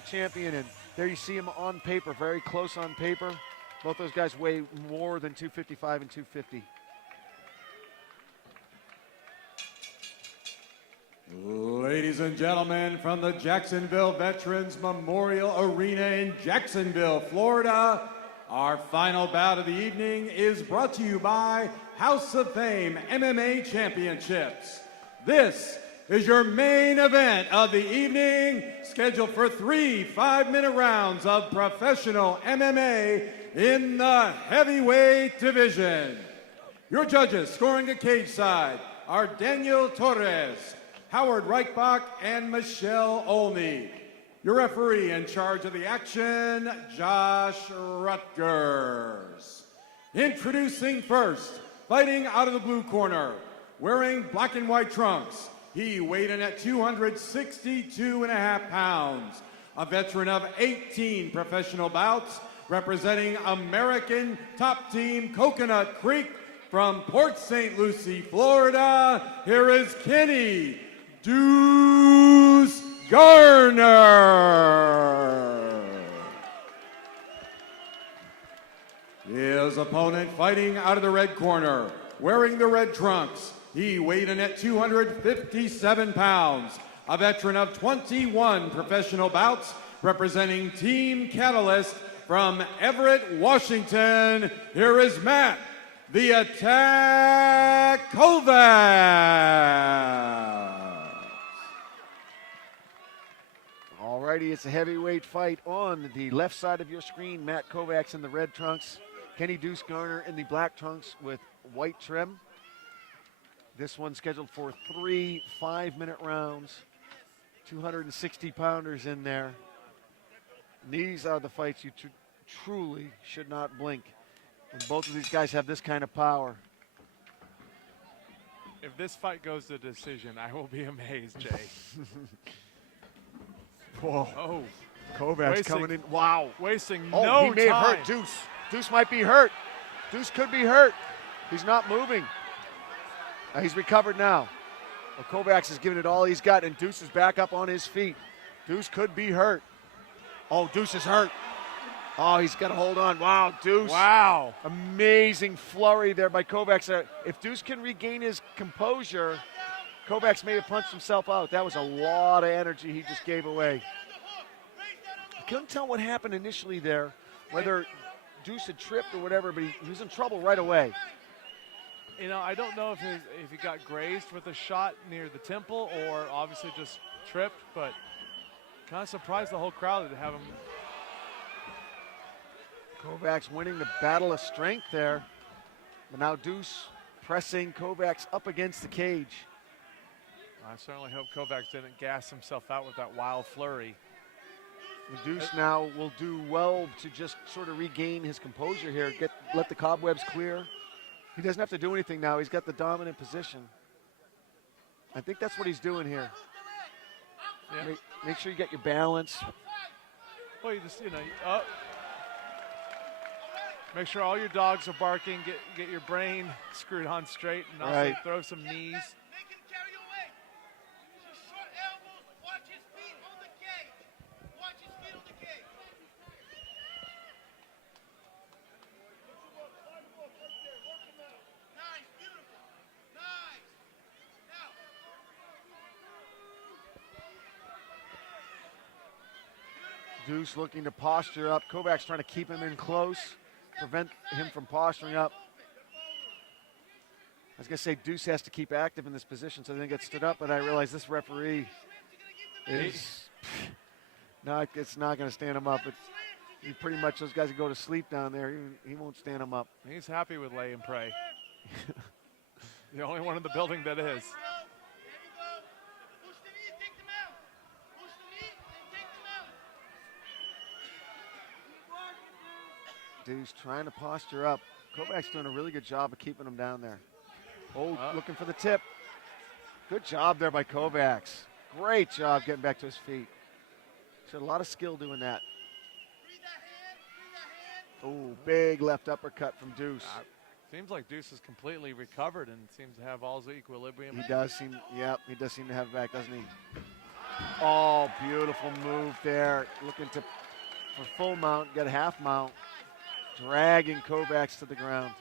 be a champion, and there you see him on paper, very close on paper. Both those guys weigh more than 255 and 250. Ladies and gentlemen, from the Jacksonville Veterans Memorial Arena in Jacksonville, Florida, our final bout of the evening is brought to you by House of Fame MMA Championships. This is your main event of the evening, scheduled for 3 5-minute rounds of professional MMA in the heavyweight division. Your judges scoring at cage side are Daniel Torres, Howard Reichbach, and Michelle Olney. Your referee in charge of the action, Josh Rutgers. Introducing first, fighting out of the blue corner, wearing black and white trunks. He weighed in at 262.5 pounds, a veteran of 18 professional bouts, representing American top team Coconut Creek from Port St. Lucie, Florida. Here is Kenny Deuce Garner. His opponent fighting out of the red corner, wearing the red trunks. He weighed in at 257 pounds, a veteran of 21 professional bouts, representing Team Catalyst from Everett, Washington. Here is Matt, the Attack Kovacs. Alrighty, it's a heavyweight fight on the left side of your screen. Matt Kovacs in the red trunks, Kenny Deuce Garner in the black trunks with white trim. This one's scheduled for 3 5-minute rounds, 260-pounders in there. And these are the fights you truly should not blink. And both of these guys have this kind of power. If this fight goes to decision, I will be amazed, Jay. Whoa. Oh. Kovacs coming in. Wow. Wasting no time. He may have hurt Deuce. Deuce might be hurt. Deuce could be hurt. He's not moving. He's recovered now. Well, Kovacs is giving it all he's got, and Deuce is back up on his feet. Deuce could be hurt. Oh, Deuce is hurt. Oh, he's got to hold on. Wow, Deuce. Wow. Amazing flurry there by Kovacs. If Deuce can regain his composure, Kovacs may have punched himself out. That was a lot of energy he just gave away. I couldn't tell what happened initially there, whether Deuce had tripped or whatever, but he was in trouble right away. You know, I don't know if he got grazed with a shot near the temple or obviously just tripped, but kind of surprised the whole crowd to have him. Kovacs winning the battle of strength there. But now Deuce pressing Kovacs up against the cage. I certainly hope Kovacs didn't gas himself out with that wild flurry. And Deuce now will do well to just sort of regain his composure here, let the cobwebs clear. He doesn't have to do anything now. He's got the dominant position. I think that's what he's doing here. Yeah. Make sure you get your balance. Well, you just, make sure all your dogs are barking, get your brain screwed on straight, and also throw some knees. Deuce looking to posture up. Kovacs trying to keep him in close, prevent him from posturing up. I was going to say Deuce has to keep active in this position so they don't get stood up, but I realize this referee is it's not going to stand him up. He pretty much, those guys that go to sleep down there, he won't stand him up. He's happy with lay and pray. The only one in the building that is. Deuce trying to posture up. Kovacs doing a really good job of keeping him down there. Looking for the tip. Good job there by Kovacs. Great job getting back to his feet. Showed a lot of skill doing that. Oh, big left uppercut from Deuce. Seems like Deuce is completely recovered and seems to have all his equilibrium. He does seem to have it back, doesn't he? Oh, beautiful move there. Looking for full mount, get a half mount. Dragging Kovacs to the ground.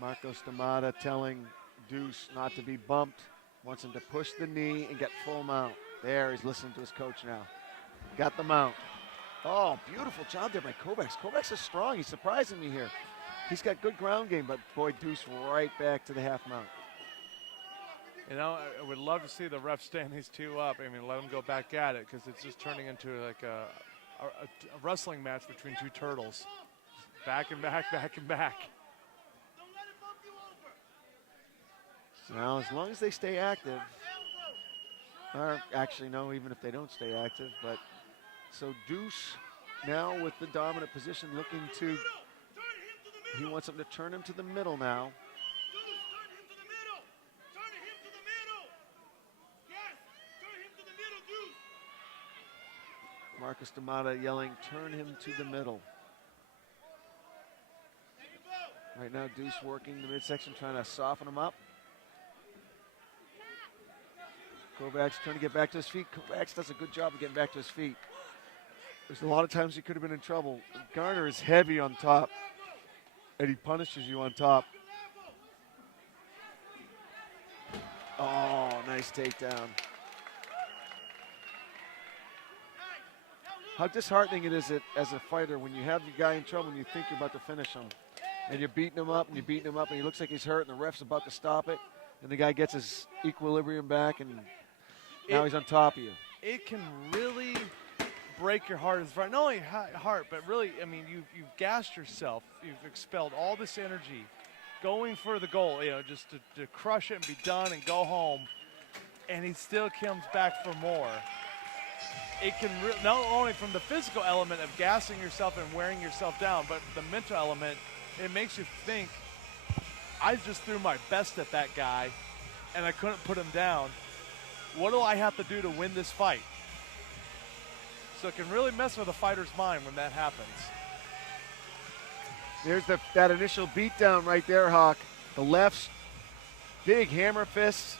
Marcos D'Amata telling Deuce not to be bumped. Wants him to push the knee and get full mount. There, he's listening to his coach now. Got the mount. Oh, beautiful job there by Kovacs. Kovacs is strong. He's surprising me here. He's got good ground game, but boy, Deuce right back to the half mount. You know, I would love to see the ref stand these two up. I mean, let them go back at it, because it's just turning into like a wrestling match between two turtles. Back and back, back and back. Now, as long as they stay active, or actually, no, even if they don't stay active, but so Deuce now with the dominant position looking to, he wants him to turn him to the middle now. Marcos D'Amata yelling, turn him to the middle. Right now, Deuce working the midsection, trying to soften him up. Kovacs trying to get back to his feet. Kovacs does a good job of getting back to his feet. There's a lot of times he could have been in trouble. Garner is heavy on top, and he punishes you on top. Oh, nice takedown. How disheartening it is as a fighter when you have the guy in trouble and you think you're about to finish him. And you're beating him up, and you're beating him up, and he looks like he's hurt, and the ref's about to stop it. And the guy gets his equilibrium back, and now he's on top of you. It can really break your heart. Not only heart, but really, I mean, you've gassed yourself. You've expelled all this energy going for the goal, you know, just to crush it and be done and go home. And he still comes back for more. It can not only from the physical element of gassing yourself and wearing yourself down, but the mental element, it makes you think, I just threw my best at that guy and I couldn't put him down. What do I have to do to win this fight? So it can really mess with a fighter's mind when that happens. There's that initial beatdown right there, Hawk. The left's big hammer fists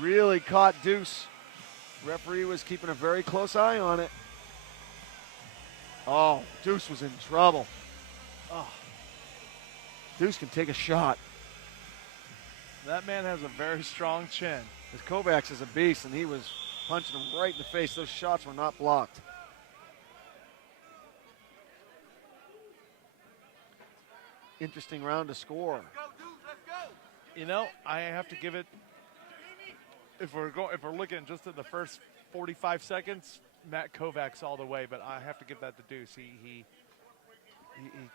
really caught Deuce. Referee was keeping a very close eye on it. Oh, Deuce was in trouble. Oh. Deuce can take a shot. That man has a very strong chin. His Kovacs is a beast, and he was punching him right in the face. Those shots were not blocked. Interesting round to score. You know, I have to give it. If we're looking just at the first 45 seconds, Matt Kovacs all the way. But I have to give that to Deuce. He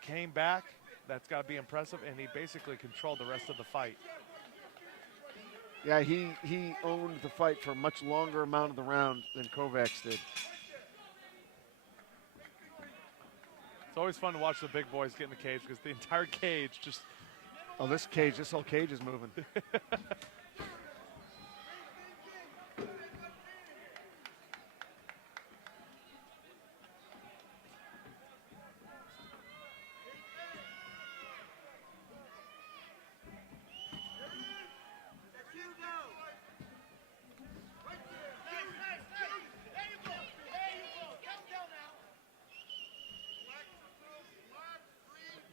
came back. That's got to be impressive, and he basically controlled the rest of the fight. Yeah, he owned the fight for a much longer amount of the round than Kovacs did. It's always fun to watch the big boys get in the cage because the entire cage just... Oh, this whole cage is moving.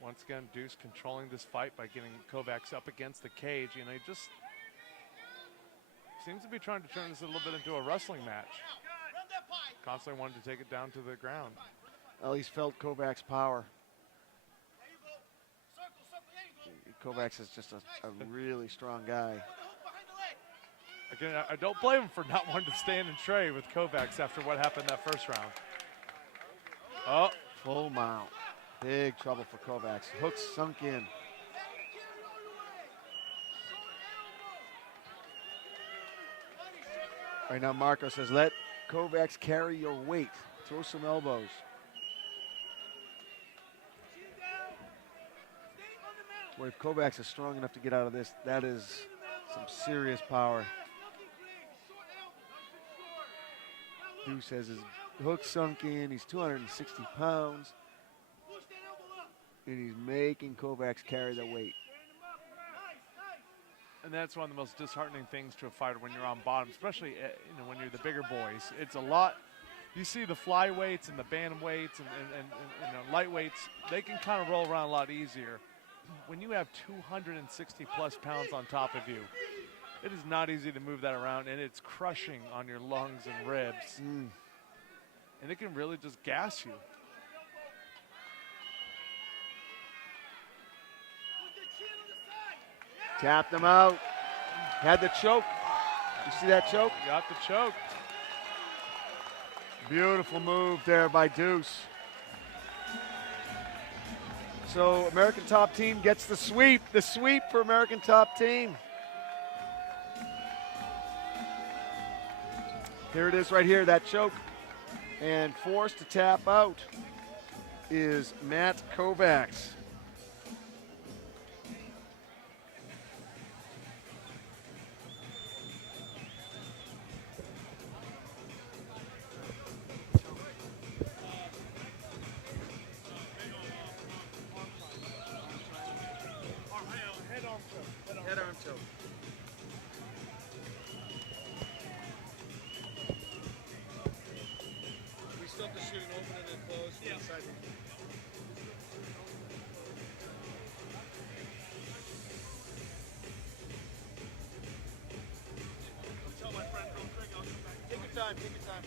Once again, Deuce controlling this fight by getting Kovacs up against the cage. You know, he just seems to be trying to turn this a little bit into a wrestling match. Constantly wanted to take it down to the ground. Well, he's felt Kovacs' power. Kovacs is just a really strong guy. Again, I don't blame him for not wanting to stand and trade with Kovacs after what happened that first round. Oh, full mount. Big trouble for Kovacs. Hooks sunk in. Right now, Marco says, let Kovacs carry your weight. Throw some elbows. Boy, if Kovacs is strong enough to get out of this, that is some serious power. Deuce has his hook sunk in. He's 260 pounds. And he's making Kovacs carry the weight. And that's one of the most disheartening things to a fighter when you're on bottom, especially when you're the bigger boys. It's a lot. You see the flyweights and the bantamweights and lightweights, they can kind of roll around a lot easier. When you have 260 plus pounds on top of you, it is not easy to move that around, and it's crushing on your lungs and ribs. And it can really just gas you. Tapped him out. Had the choke. You see that choke? Got the choke. Beautiful move there by Deuce. So American Top Team gets the sweep. The sweep for American Top Team. Here it is right here, that choke. And forced to tap out is Matt Kovacs. Head arm choke. We still have to shoot an open and then close. Yeah. Tell my friend real quick, I'll come back. Take your time, take your time.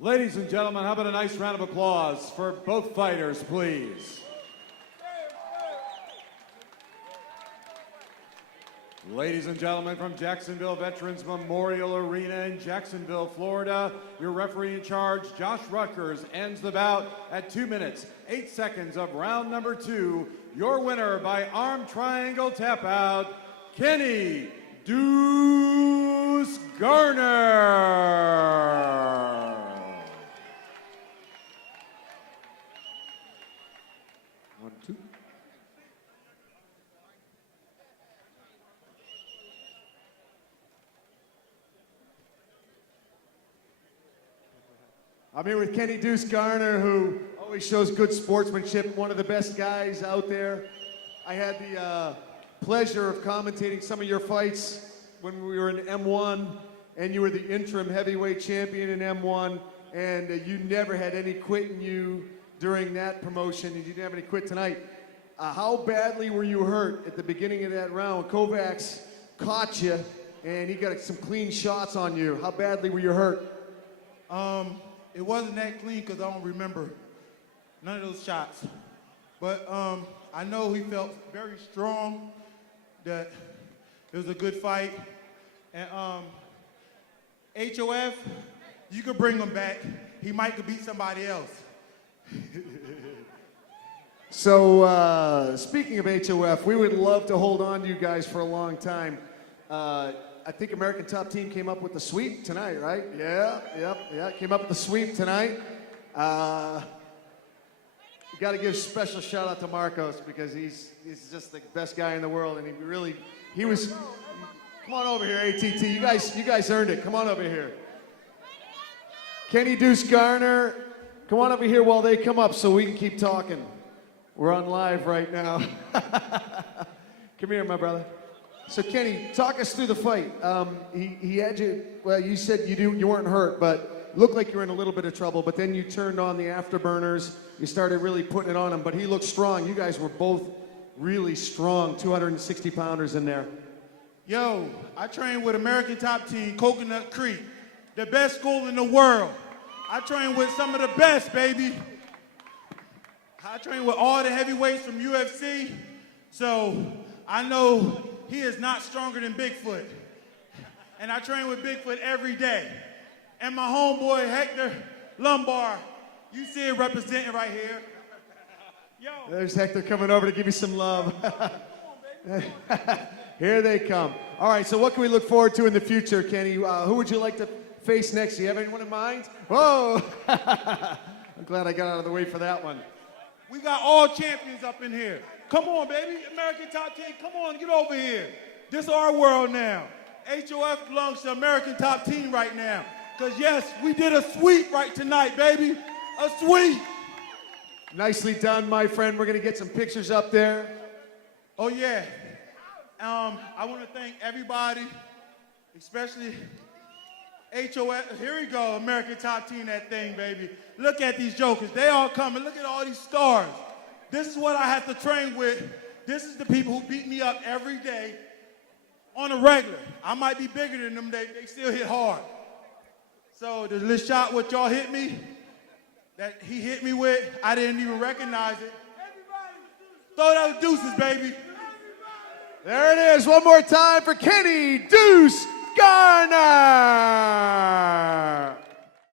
Ladies and gentlemen, how about a nice round of applause for both fighters, please? Ladies and gentlemen, from Jacksonville Veterans Memorial Arena in Jacksonville, Florida, your referee in charge, Josh Rutgers, ends the bout at 2 minutes, 8 seconds of round number 2. Your winner by arm triangle tap out, Kenny Deuce Garner. I'm here with Kenny Deuce Garner, who always shows good sportsmanship, one of the best guys out there. I had the pleasure of commentating some of your fights when we were in M1, and you were the interim heavyweight champion in M1, and you never had any quit in you during that promotion, and you didn't have any quit tonight. How badly were you hurt at the beginning of that round? Kovacs caught you, and he got some clean shots on you. How badly were you hurt? It wasn't that clean because I don't remember none of those shots. But I know he felt very strong, that it was a good fight. And HOF, you could bring him back. He might could beat somebody else. So, speaking of HOF, we would love to hold on to you guys for a long time. I think American Top Team came up with the sweep tonight, right? Yeah, came up with the sweep tonight. You got to give a special shout out to Marcos because he's just the best guy in the world, and he was. Come on over here, ATT. You guys earned it. Come on over here. Kenny Deuce Garner, come on over here while they come up so we can keep talking. We're on live right now. Come here, my brother. So Kenny, talk us through the fight. He had you. Well, you said you weren't hurt, but looked like you were in a little bit of trouble. But then you turned on the afterburners. You started really putting it on him. But he looked strong. You guys were both really strong, 260 pounders in there. Yo, I trained with American Top Team, Coconut Creek, the best school in the world. I trained with some of the best, baby. I trained with all the heavyweights from UFC. So I know he is not stronger than Bigfoot. And I train with Bigfoot every day. And my homeboy, Hector Lombard, you see it representing right here. Yo. There's Hector coming over to give you some love. Here they come. All right, so what can we look forward to in the future, Kenny? Who would you like to face next? Do you have anyone in mind? Whoa! I'm glad I got out of the way for that one. We got all champions up in here. Come on, baby. American Top 10, come on, get over here. This is our world now. HOF belongs to American Top Team right now. Because, yes, we did a sweep right tonight, baby. A sweep. Nicely done, my friend. We're going to get some pictures up there. Oh, yeah. I want to thank everybody, especially HOF. Here we go, American Top Team, that thing, baby. Look at these jokers. They all coming. Look at all these stars. This is what I have to train with. This is the people who beat me up every day on a regular. I might be bigger than them. They still hit hard. So the little shot what y'all hit me, that he hit me with, I didn't even recognize it. Throw those deuces, baby. There it is. One more time for Kenny Deuce Garner.